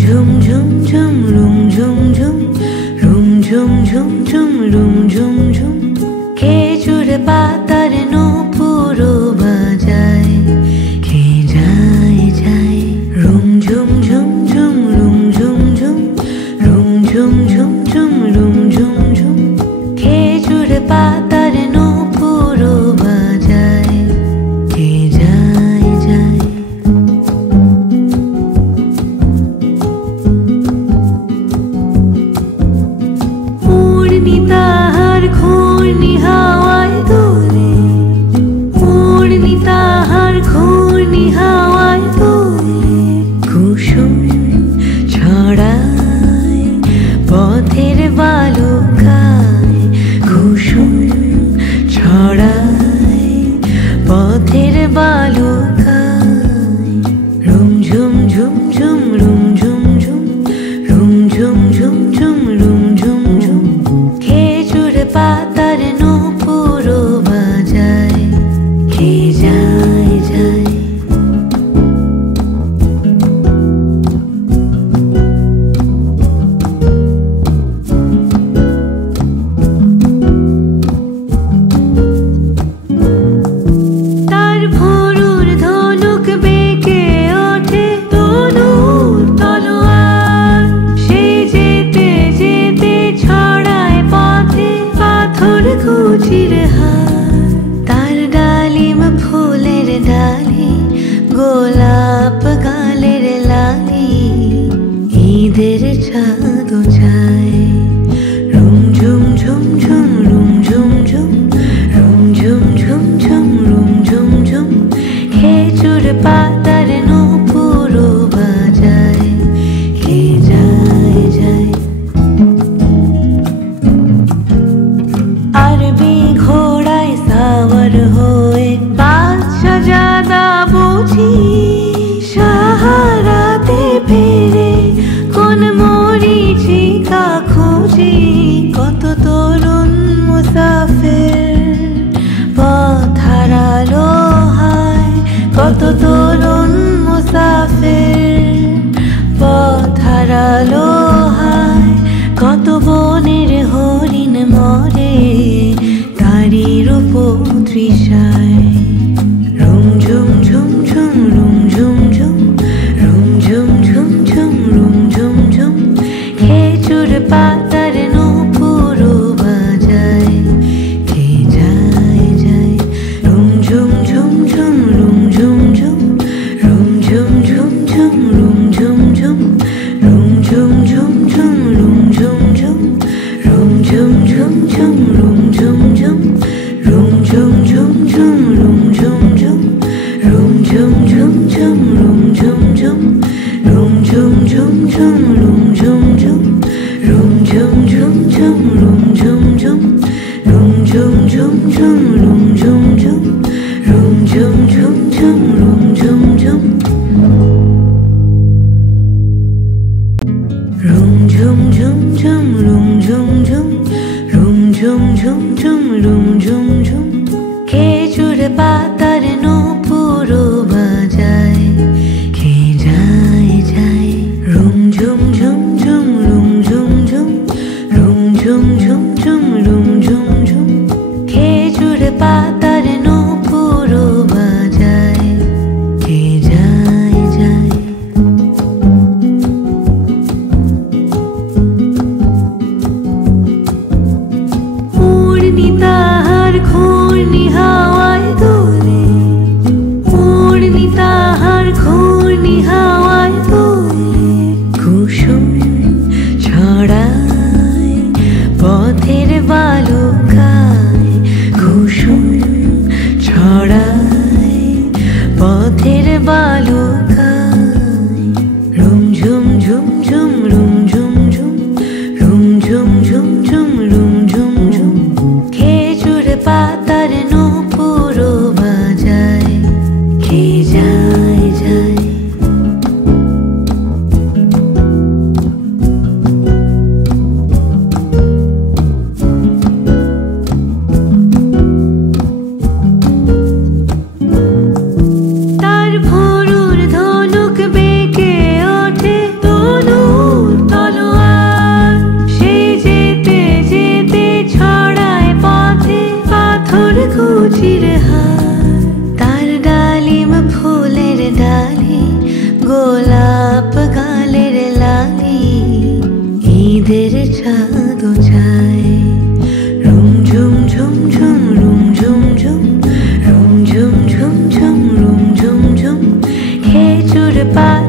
ঝুম ঝুম ঝুম room ঝুম ঝুম room ঝুম ঝুম ঝুম room ঝুম ঝুম খেজুর পাতার নূপুরও বাজায় কে যায় যায় রুম ঝুম ঝুম ঝুম রুম ঝুম ঝুম রুম ঝুম ঝুম ঝুম রুম ঝুম ঝুম খেজুর পাতার নূপুরও বাজায় কে যায় যায় তাহার ঘূর্ণি হাওয়ায় দোলে উড়নি তাহার ঘূর্ণি হাওয়ায় দোলে কুসুম ছড়ায় পথের বালুকায় কুসুম ছড়ায় পথের বালুকায় রুম ঝুম ঝুম ঝুম রুম ঝুম ঝুম রুম ঝুম ঝুম ঝুম রুম ঝুম ঝুম খেজুর পাতার নূপুরও বাজায় কে যায় যায় তার ভোরুর ধনুক বেঁকে ওঠে তনুর তলোয়ার সে যেতে যেতে ছড়ায় পথে পাথর কুচির হার তার ডালিম ফুলের ডালি গোলাপ গালের লালি ঈদের চাঁদ চায় রুম ঝুম ঝুম ঝুম রুম ঝুম ঝুম রুম ঝুম ঝুম ঝুম রুম ঝুম ঝুম খেজুর পাতার নূপুরও বাজায় কে যায় যায় আরবি ঘোড়ায় সাওয়ার হয়ে বাদশা জাদা বুঝি সাহারাতে ফেরে কোন মরীচিকা খুঁজি কত তরুণ মুসাফির পথ হারালো হায় কত তরুণ মুসাফির পথ হারালো হায় কত বনের হরিণ মরে তারি রূপ তৃষায় রুম ঝুম ঝুম ঝুম রুম ঝুম ঝুম রুম ঝুম ঝুম ঝুম রুম ঝুম ঝুম খেজুর পাতার নূপুরও বাজায় কে যায় যায় রুম ঝুম ঝুম ঝুম রুম ঝুম ঝুম রুম ঝুম ঝুম ঝুম রুম ঝুম ঝুম রুম ঝুম ঝুম ঝুম রুম ঝুম ঝুম রুম ঝুম ঝুম ঝুম রুম ঝুম ঝুম রুম ঝুম ঝুম ঝুম রুম ঝুম ঝুম রুম ঝুম ঝুম ঝুম রুম ঝুম ঝুম রুম ঝুম ঝুম ঝুম রুম ঝুম ঝুম রুম ঝুম ঝুম ঝুম রুম ঝুম ঝুম রুম ঝুম ঝুম ঝুম রুম ঝুম ঝুম রুম ঝুম ঝুম ঝুম রুম ঝুম ঝুম রুম ঝুম ঝুম ঝুম রুম ঝুম ঝুম রুম ঝুম ঝুম ঝুম রুম ঝুম ঝুম খেজুর পাতার নূপুরও বাজায় কে যায় যায় রুম ঝুম ঝুম ঝুম রুম ঝুম ঝুম রুম ঝুম ঝুম ঝুম রুম ঝুম ঝুম খেজুর পাতার নূপুরও বাজায় কে যায় যায় উড়নি তাহার ঘূর্ণি ঈদের চাঁদও চায় রুম ঝুম ঝুম ঝুম রুম ঝুম ঝুম রুম ঝুম ঝুম ঝুম রুম ঝুম ঝুম খেজুর পাতা